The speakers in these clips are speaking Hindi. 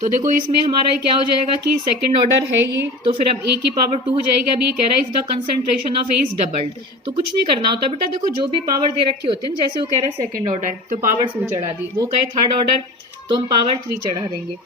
तो देखो इसमें हमारा क्या हो जाएगा कि सेकंड ऑर्डर है ये, तो फिर अब a की पावर 2 हो जाएगी। अब ये कह रहा है if the concentration of a is doubled, तो कुछ नहीं करना होता बेटा। देखो जो भी पावर दे रखी होती है, जैसे वो कह रहा है सेकंड ऑर्डर तो पावर 2 चढ़ा दी, वो कहे थर्ड ऑर्डर तो हम पावर 3 चढ़ा देंगे।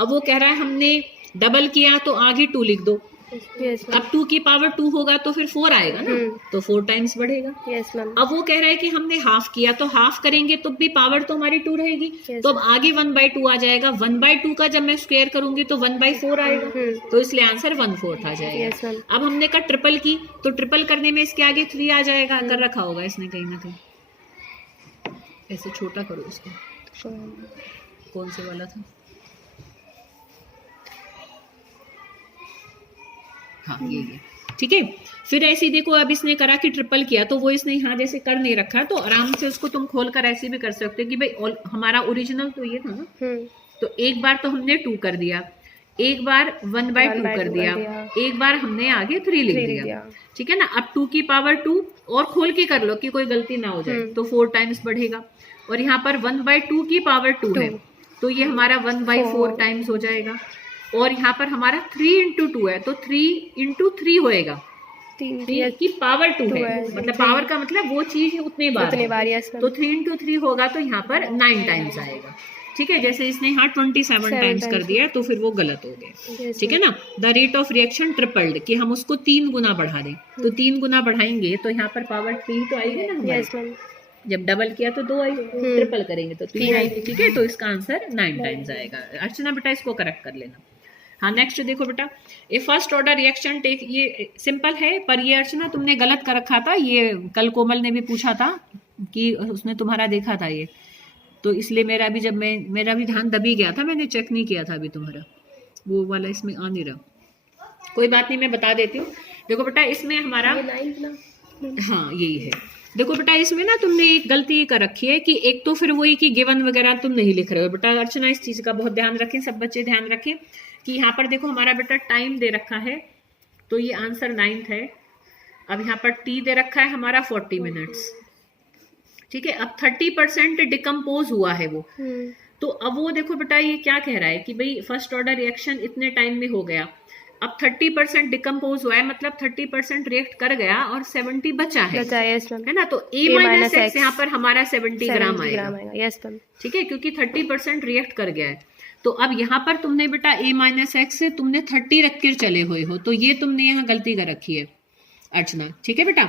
अब वो कह रहा है हमने डबल किया तो आगे 2 लिख दो। अब 2 की पावर 2 होगा तो फिर 4 आएगा ना, तो 4 टाइम्स बढ़ेगा। अब वो कह रहा है कि हमने हाफ किया तो हाफ करेंगे तो भी पावर तो हमारी 2 रहेगी, तो अब आगे 1/2 आ जाएगा। 1/2 का जब मैं स्क्वायर करूंगी तो 1/4 आएगा, तो इसलिए आंसर 1/4 आ जाएगा। अब हमने कहा ट्रिपल की, तो ट्रिपल करने में इसके आगे 3 आ जाएगा, कर रखा होगा इसने कहीं ना कहीं। ऐसे छोटा करो इसको, कौन से वाला था, हाँ ये ठीक है। फिर ऐसे देखो अब इसने करा कि ट्रिपल किया, तो वो इसने यहाँ जैसे कर नहीं रखा, तो आराम से उसको तुम खोल कर ऐसे भी कर सकते हो कि भाई हमारा ओरिजिनल तो ये था ना, तो एक बार तो हमने 2 कर दिया, एक बार 1/2 कर दिया, एक बार हमने आगे 3 लिख दिया, ठीक है ना। अब 2 की पावर 2 और खोल के कर लो कि कोई गलती ना हो जाए, तो 4 टाइम्स बढ़ेगा। और यहाँ पर 1/2 की पावर 2 है, तो ये हमारा 1/4 टाइम्स हो जाएगा। और यहाँ पर हमारा 3 into 2 है, तो 3 into 3 होएगा, 3 की पावर 2 है, मतलब पावर का मतलब वो चीज उतने बार तो 3 into 3 होगा, तो यहाँ पर 9 टाइम्स आएगा, ठीक है। जैसे इसने यहाँ 27 टाइम्स कर दिया, तो फिर वो गलत हो गया, ठीक है ना। The rate of reaction tripled, कि हम उसको 3 गुना बढ़ा दें, तो 3 गुना बढ़ाएंगे तो यहाँ पर पावर 3 तो आएगी ना हमारी, जब डबल किया तो 2 आई, ट्रिपल करेंगे तो 3 आएगी, ठीक है। तो इसका आंसर 9 टाइम्स आएगा। अर्चना बेटा इसको करेक्ट कर लेना। हाँ नेक्स्ट देखो बेटा, ए फर्स्ट ऑर्डर रिएक्शन टेक, ये सिंपल है पर ये अर्चना तुमने गलत कर रखा था, ये कल कोमल ने भी पूछा था कि उसने तुम्हारा देखा था ये, तो इसलिए मेरा भी मेरा भी ध्यान दबी गया था, मैंने चेक नहीं किया था अभी तुम्हारा, वो वाला इसमें आ नहीं रहा। कोई बात नहीं, मैं बता देती हूँ। देखो बेटा इसमें हमारा हाँ यही है। देखो बेटा इसमें ना तुमने एक गलती कर रखी है कि एक तो फिर वही कि गिवन वगैरह तुम नहीं लिख रहे हो बेटा। अर्चना इस चीज का बहुत ध्यान रखें, सब बच्चे ध्यान रखें कि यहाँ पर देखो हमारा बेटा टाइम दे रखा है, तो ये आंसर 9th है। अब यहाँ पर टी दे रखा है हमारा 40 मिनट्स, ठीक है। अब 30% डिकम्पोज हुआ है वो, तो अब वो देखो बेटा ये क्या कह रहा है कि भाई फर्स्ट ऑर्डर रिएक्शन इतने टाइम में हो गया, अब 30% डिकम्पोज हुआ है, मतलब 30% रिएक्ट कर गया और 70 बचा है ना। तो A-X यहाँ पर हमारा 70 ग्राम आएगा, ठीक है, क्योंकि 30% रिएक्ट कर गया है। तो अब यहाँ पर तुमने बेटा A-X से तुमने 30 रख कर चले हुए हो, तो ये तुमने यहाँ गलती कर रखी है अर्चना, ठीक है बेटा,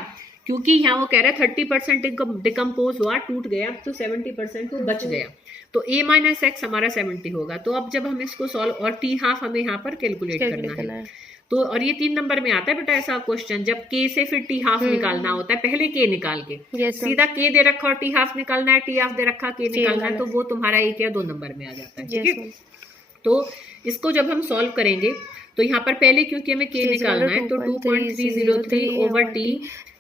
क्योंकि यहाँ वो कह रहा है 30% डिकम्पोज हुआ, टूट गया, तो 70% तो बच गया, तो A-X हमारा 70 होगा। तो अब जब हम इसको सॉल्व, और टी हाफ हमें यहाँ पर कैलकुलेट करना है, तो और ये 3 नंबर में आता है बेटा ऐसा क्वेश्चन, जब के से फिर टी हाफ निकालना होता है, पहले के निकाल के सीधा के दे रखा और टी हाफ निकालना है, टी हाफ दे रखा के निकालना है, तो वो तुम्हारा 1 या 2 नंबर में आ जाता है, ठीक है। तो इसको जब हम सॉल्व करेंगे तो यहाँ पर पहले क्योंकि हमें के निकालना है, तो 2.303 over T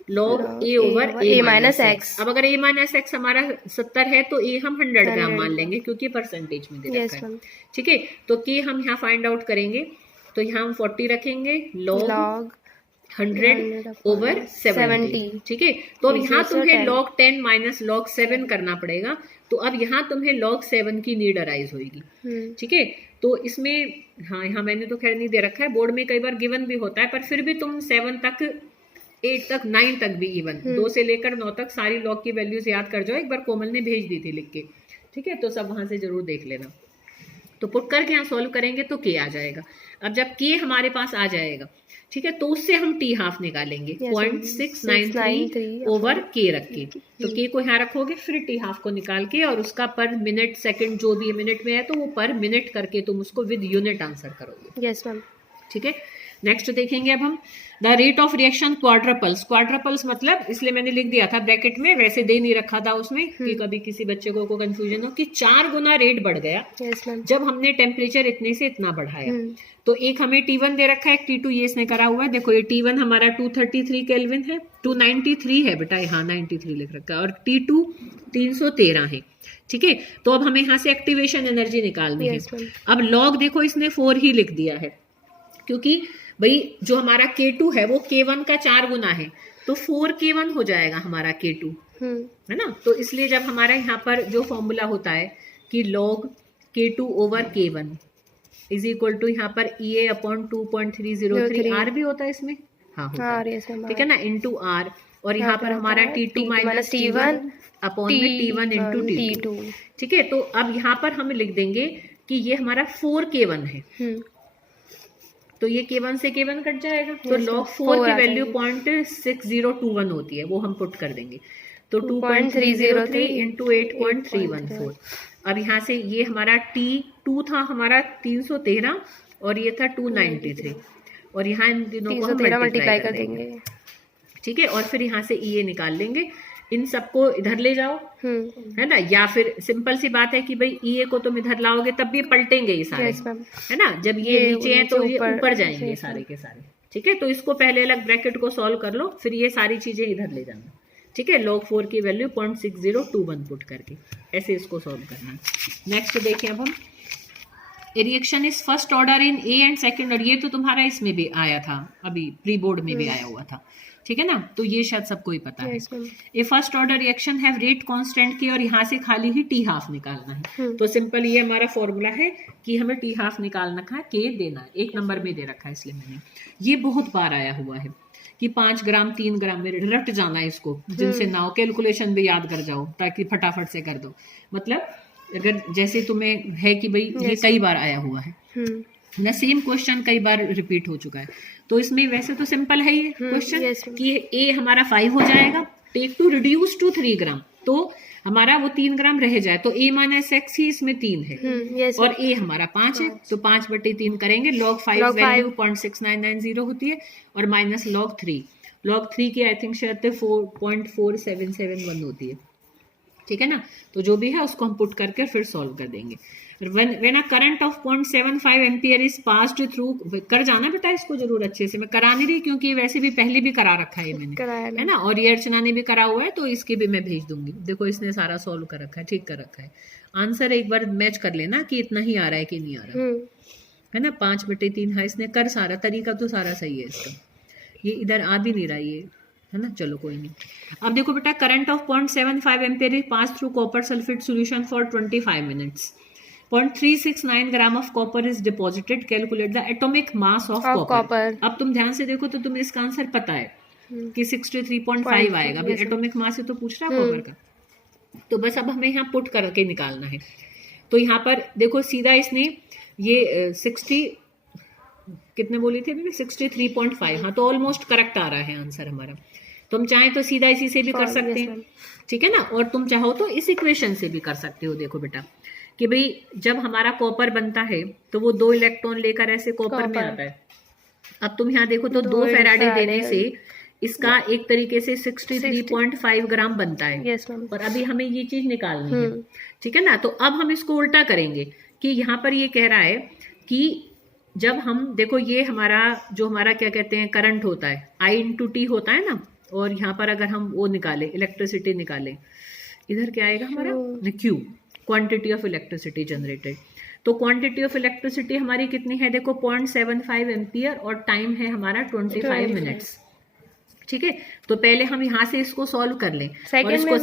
log a over A-X। अब अगर A-X हमारा 70 है तो A हम 100 ग्राम मान लेंगे, क्योंकि परसेंटेज में दे रखा है, ठीक है। तो के हम यहाँ फाइंड आउट करेंगे, तो यहाँ हम 40 रखेंगे log 100 ओवर 70, ठीक है। तो अब यहाँ तुम्हें log 10 माइनस log 7 करना पड़ेगा, तो अब यहाँ तुम्हें log 7 की नीड अराइज होगी, ठीक है। तो इसमें हाँ यहाँ मैंने तो खैर नहीं दे रखा है, बोर्ड में कई बार गिवन भी होता है, पर फिर भी तुम 7 तक 8 तक 9 तक भी इवन 2 से लेकर 9 तक सारी लॉग की वैल्यूज याद कर जाओ, एक बार कोमल ने भेज दी थी लिख के, ठीक है। तो सब वहां से जरूर देख लेना। तो पुट करके यहाँ सॉल्व करेंगे तो के आ जाएगा। अब जब के हमारे पास आ जाएगा, ठीक है, तो उससे हम टी हाफ निकालेंगे 0.693 ओवर के रख के, तो के को यहाँ रखोगे, फिर टी हाफ को निकाल के, और उसका पर मिनट सेकंड जो भी मिनट में है तो वो पर मिनट करके तुम उसको विद यूनिट आंसर करोगे, यस मैम, ठीक है। नेक्स्ट देखेंगे अब हम द रेट ऑफ रिएक्शन क्वाड्रपल्स। क्वाड्रपल्स मतलब इसलिए मैंने लिख दिया था ब्रैकेट में, वैसे दे नहीं रखा था उसमें कि कभी किसी बच्चे को कंफ्यूजन हो कि 4 गुना रेट बढ़ गया जब हमने टेम्परेचर इतने से इतना बढ़ाया। तो एक हमें T1 दे रखा है, एक T2 ये इसने करा हुआ है, देखो ये T1 हमारा 233 केल्विन है, 293 है बेटा, यहाँ 93 लिख रखा है, और T2 313 है, ठीक है। तो अब हमें यहाँ से एक्टिवेशन एनर्जी निकालनी है। अब लॉग देखो इसने 4 ही लिख दिया है, क्योंकि भाई जो हमारा K2 है वो K1 का 4 गुना है, तो 4K1 हो जाएगा हमारा K2, है ना। तो इसलिए जब हमारा यहाँ पर जो फॉर्मूला होता है कि log K2 over K1, is equal to यहाँ पर EA अपॉन 2.303 आर भी होता है इसमें, हाँ होता है, ठीक है ना, इंटू आर, और यहाँ पर हमारा T2 माइनस T1 अपॉन में T1 इंटू T2, ठीक है। तो अब यहाँ पर हम लिख देंगे कि ये हमारा 4K1 है, तो ये K1 से K1 कट जाएगा, तो log 4 की वैल्यू 0.6021 होती है, वो हम पुट कर देंगे, तो 2.303 इंटू 8.314। अब यहाँ से ये हमारा T2 था हमारा 313 और ये था 293, और यहाँ इन दिनों को हम मल्टीप्लाई कर देंगे, ठीक है। और फिर यहाँ से EA निकाल लेंगे, इन सबको इधर ले जाओ, है ना, या फिर सिंपल सी बात है कि भाई EA को तुम इधर लाओगे तब भी पलटेंगे ये सारे, है ना, जब ये नीचे हैं तो ये ऊपर जाएंगे सारे के सारे, ठीक है। तो इसको पहले अलग ब्रैकेट को सॉल्व कर लो, फिर ये सारी चीजें इधर ले जाना, ठीक है। log 4 की वैल्यू 0.6021 पुट करके ऐसे इसको सॉल्व करना। नेक्स्ट देखें अब हम, ए reaction is first order in A and second order, ये तो तुम्हारा इसमें भी आया था, अभी प्री बोर्ड में भी आया हुआ था, ठीक है ना, तो ये शायद सबको ही पता है। A first order reaction have rate constant की, और यहाँ से खाली ही T हाफ निकालना है, तो सिंपल ये हमारा फॉर्मूला है कि हमें T हाफ निकालना है, K देना है, एक नंबर में दे रखा है इसलिए मैंने, ये बहुत बार आया हुआ है कि 5 ग्राम 3 ग्राम में रट जाना है इसको, जिनसे ना हो कैलकुलेशन भी याद कर जाओ ताकि फटाफट से कर दो, मतलब अगर जैसे तुम्हें है कि भाई ये कई बार आया हुआ है ना, सेम क्वेश्चन कई बार रिपीट हो चुका है, तो इसमें वैसे तो सिंपल है ये क्वेश्चन कि ए हमारा 5 हो जाएगा, टेक टू रिड्यूस टू 3 ग्राम, तो हमारा वो 3 ग्राम रह जाए, तो A माइनस एक्स ही इसमें 3 है, और A हमारा 5 है, तो 5/3 करेंगे, log 5 वैल्यू 0.6990 होती है, और माइनस log 3 की आई थिंक शायद 4.4771 होती है, ठीक है ना। तो जो भी है उसको हम पुट करके फिर सॉल्व कर देंगे। when a current of 0.75 ampere is passed through, कर जाना बेटा इसको जरूर अच्छे से, मैं करा नहीं रही क्योंकि वैसे भी पहले भी करा रखा है मैंने, है ना, और ये अर्चना ने भी करा हुआ है, तो इसके भी मैं भेज दूंगी। देखो इसने सारा सॉल्व कर रखा है, ठीक कर रखा है, आंसर एक बार मैच कर लेना कि इतना ही आ रहा है कि नहीं आ रहा, है ना, 5/3, हाँ इसने कर सारा, तरीका तो सारा सही है इसका, ये इधर आ भी नहीं रहा ये, है ना, चलो कोई नहीं। अब देखो बेटा, current of 0.75 ampere is pass through copper sulphate solution for 25 minutes, 0.369 gram of copper is deposited, calculate the atomic mass of copper. अब तुम ध्यान से देखो तो तुम्हें इसका आंसर पता है कि 63.5 आएगा, अभी एटॉमिक मास से तो पूछ रहा कॉपर का, तो बस अब हमें यहाँ पुट करके निकालना है। तो यहाँ पर देखो सीधा इसने ये 60 कितने बोली थे, 63.5, हाँ तो ऑलमोस्ट करेक्ट आ रहा है आंसर हमारा। तुम चाहें तो सीधा इसी से भी कर सकते हैं, ठीक है ना, और तुम चाहो तो इस इक्वेशन से भी कर सकते हो। देखो बेटा कि भाई जब हमारा कॉपर बनता है तो वो 2 इलेक्ट्रॉन लेकर ऐसे कॉपर में आता है। अब तुम यहाँ देखो तो 2 फेराडे देने से इसका एक तरीके से 63.5 ग्राम बनता है, और अभी हमें ये चीज निकालनी है, ठीक है ना। तो अब हम इसको उल्टा करेंगे कि यहाँ पर ये कह रहा है कि जब हम देखो ये हमारा जो हमारा क्या कहते हैं करंट होता है I/T होता है ना, और यहाँ पर अगर हम वो निकालें इलेक्ट्रिसिटी निकालें, इधर क्या आएगा हमारा Q, quantity of electricity generated. तो क्वांटिटी ऑफ इलेक्ट्रिसिटी हमारी कितनी है, देखो 0.75 एम्पियर, और टाइम है हमारा 25 मिनट्स, ठीक है। तो पहले हम यहाँ से इसको सॉल्व कर लें, और इसको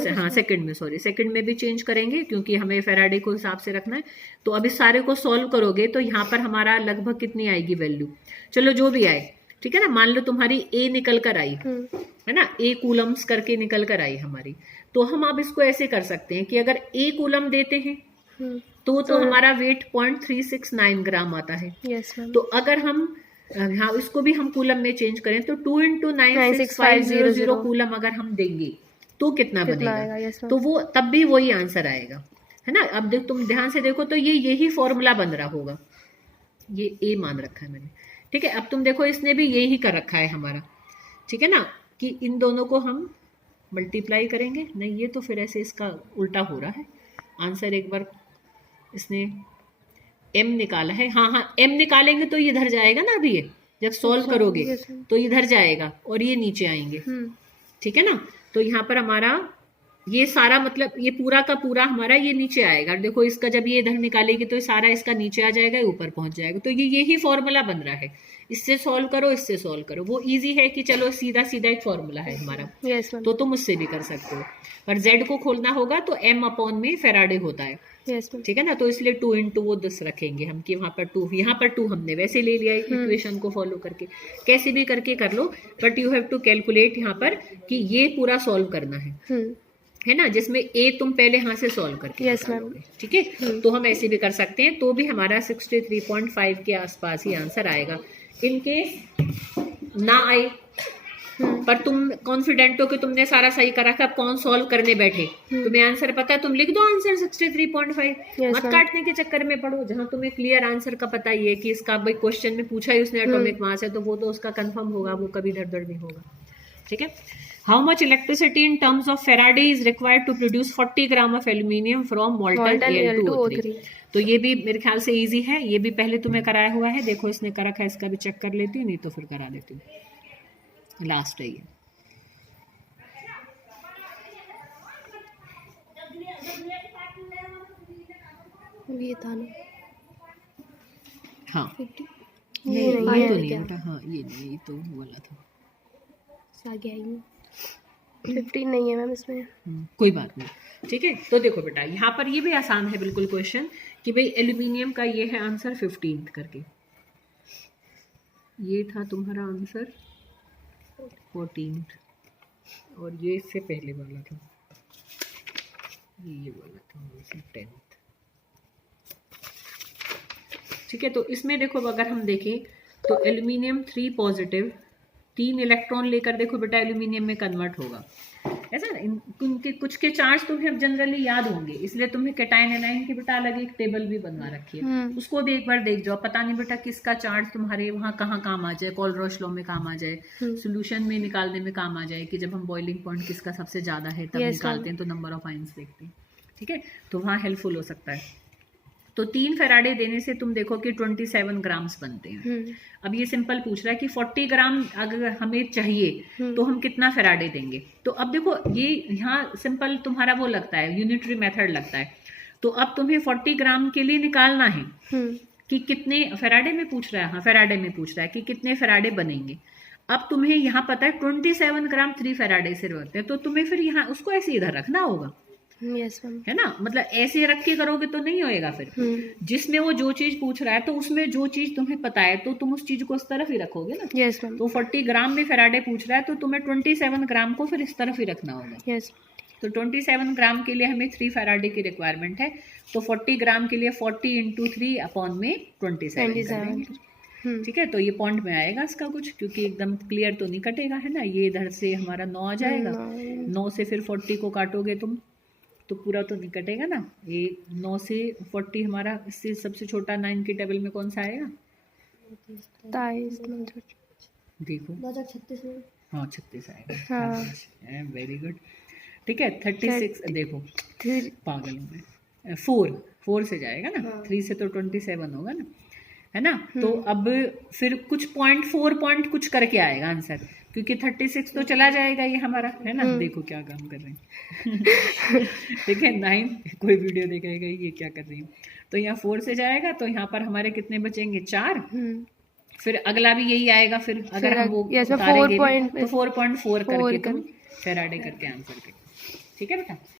सेकंड में भी चेंज करेंगे क्योंकि हमें फेराडे को हिसाब से रखना है। तो अब इस सारे को सॉल्व करोगे तो यहाँ पर हमारा लगभग कितनी आएगी वैल्यू, चलो जो भी आए, ठीक है ना। मान लो तुम्हारी A निकल कर आई, है ना, A कूलम्स करके निकल कर आई हमारी, तो हम अब इसको ऐसे कर सकते हैं कि अगर A कूलम देते हैं तो हमारा वेट 0.369 ग्राम आता है। तो अगर हम हाँ इसको भी हम कूलम में चेंज करें तो 2 × 96500 कूलम अगर हम देंगे तो कितना बनेगा, तो वो तब भी वही आंसर आएगा, है ना। अब तुम ध्यान से देखो तो ये यही फॉर्मूला बन रहा होगा, ये A मान रखा है मैंने, ठीक है। अब तुम देखो इसने भी यही कर रखा है हमारा, ठीक है ना, कि इन दोनों को हम मल्टीप्लाई करेंगे, नहीं ये तो फिर ऐसे इसका उल्टा हो रहा है आंसर। एक बार इसने M निकाला है, हाँ M निकालेंगे तो ये इधर जाएगा ना, अभी ये जब सॉल्व करोगे तो इधर जाएगा और ये नीचे आएंगे, ठीक है ना। तो यहाँ पर हमारा ये सारा मतलब ये पूरा का पूरा हमारा ये नीचे आएगा, देखो इसका जब ये इधर निकालेगी तो सारा इसका नीचे आ जाएगा, ऊपर पहुंच जाएगा। तो ये यही फॉर्मूला बन रहा है, इससे सॉल्व करो इससे सॉल्व करो, वो इजी है कि चलो सीधा सीधा एक फॉर्मूला है हमारा, तो तुम उससे भी कर सकते हो। पर Z को खोलना होगा तो M अपॉन में फेराडे होता है, यस मैम। ठीक है ना, तो इसलिए 2 इंटू वो 10 रखेंगे हम कि वहाँ पर 2, यहाँ पर 2 हमने वैसे ले लिया इक्वेशन को फॉलो करके, कैसे भी करके कर लो, but you have to calculate यहाँ पर कि ये पूरा सॉल्व करना है ना, जिसमें ए तुम पहले यहाँ से सॉल्व करके यस मैम। ठीक है, तो हम ऐसे भी कर सकते हैं, तो भी हमारा 63.5 के आसपास ही आंसर आएगा। इन केस ना आए पर तुम कॉन्फिडेंट हो कि तुमने सारा सही करा, अब कौन सॉल्व करने बैठे, तुम्हें आंसर पता है, तुम लिख दो आंसर 63.5। मत काटने के चक्कर में पढ़ो, जहां तुम्हें क्लियर आंसर का पता ही है कि इसका भाई क्वेश्चन में पूछा ही उसने एटॉमिक मास है, तो वो तो उसका कंफर्म होगा, वो कभी इधर उधर नहीं होगा। ठीक है, how much electricity in terms of faraday is required to produce 40 gram of aluminium from molten Al2O3। तो ये भी मेरे ख्याल से इजी है, ये भी पहले तुम्हें कराया हुआ है, देखो इसने कर रखा है, इसका भी चेक कर लेती हूँ, नहीं तो फिर करा देती हूँ, लास्ट है ये। ये था ना, हाँ ये ये नहीं तो है नहीं क्या? बेटा, हाँ ये नहीं, ये तो वाला था, आगे आएंगे। 15 नहीं है मैम इसमें। कोई बात नहीं। ठीक है, तो देखो बेटा यहाँ पर ये भी आसान है बिल्कुल क्वेश्चन कि भाई एल्यूमिनियम का ये है आंसर 15 करके, ये था तुम्हारा आंसर 14 और ये इससे पहले वाला था, ये वाला था आंसर 10। ठीक है, तो इसमें देखो अगर हम देखें तो एल्यूमिनियम 3 पॉजिटिव 3 इलेक्ट्रॉन लेकर देखो बेटा एल्यूमिनियम में कन्वर्ट होगा, ऐसा ना, इनके कुछ के चार्ज तुम्हें अब जनरली याद होंगे, इसलिए तुम्हें कैटायन एनायन की बेटा अलग एक टेबल भी बनवा रखी है, उसको भी एक बार देख जाओ, पता नहीं बेटा किसका चार्ज तुम्हारे वहाँ कहाँ काम आ जाए, कोलरॉश लॉ में काम आ जाए, सोल्यूशन में निकालने में काम आ जाए कि जब हम बॉइलिंग पॉइंट किसका सबसे ज्यादा है तब निकालते हैं तो नंबर ऑफ आयंस देखते हैं। ठीक है, तो वहाँ हेल्पफुल हो सकता है। तो 3 फेराडे देने से तुम देखो कि 27 ग्राम्स बनते हैं। अब ये सिंपल पूछ रहा है कि 40 ग्राम अगर हमें चाहिए तो हम कितना फेराडे देंगे, तो अब देखो ये यहाँ सिंपल तुम्हारा वो लगता है, यूनिटरी मेथड लगता है, तो अब तुम्हें 40 ग्राम के लिए निकालना है कि कितने फेराडे में पूछ रहा है, हाँ फेराडे में पूछ रहा है कि कितने फेराडे बनेंगे। अब तुम्हें यहाँ पता है 27 ग्राम 3 फेराडे से बनते हैं, तो तुम्हें फिर यहाँ उसको ऐसे इधर रखना होगा, यस मैम, है ना, मतलब ऐसे रख के करोगे तो नहीं होएगा फिर, जिसमें वो जो चीज पूछ रहा है तो उसमें जो चीज तुम्हें पता है तो तुम उस चीज को इस तरफ ही रखोगे ना। यस मैम, तो 40 ग्राम में फेराडे पूछ रहा है तो तुम्हें 27 ग्राम को फिर इस तरफ ही रखना होगा। यस, तो 27 ग्राम के लिए हमें 3 फेराडे की रिक्वायरमेंट है, तो 40 ग्राम के लिए 40 इंटू 3 अपॉन में 27। ठीक है, तो ये पॉइंट में आएगा इसका कुछ, क्योंकि एकदम क्लियर तो नहीं कटेगा, है ना, ये इधर से हमारा 9 आ जाएगा, 9 से फिर 40 को काटोगे तुम तो पूरा तो नहीं कटेगा ना, ये 9 से 40 हमारा, इससे सबसे छोटा 9 की टेबल में कौन सा आएगा, 27 देखो 2036 में, हाँ 36 आएगा, हाँ वेरी गुड। ठीक है, 36 देखो पागल में 4 से जाएगा ना, 3 से तो 27 होगा ना, है ना, तो अब फिर कुछ पॉइंट कुछ करके आएगा आंसर, क्योंकि 36 तो चला जाएगा ये हमारा, है ना, देखो क्या काम कर रहे हैं ठीक है, 9 कोई वीडियो देखेगा ये क्या कर रही हूँ, तो यहाँ 4 से जाएगा, तो यहाँ पर हमारे कितने बचेंगे 4, फिर अगला भी यही आएगा, फिर अगर हम वो उतारेंगे तो 4.4 करके तुम फेराडे करके आंसर के, ठीक है बेटा।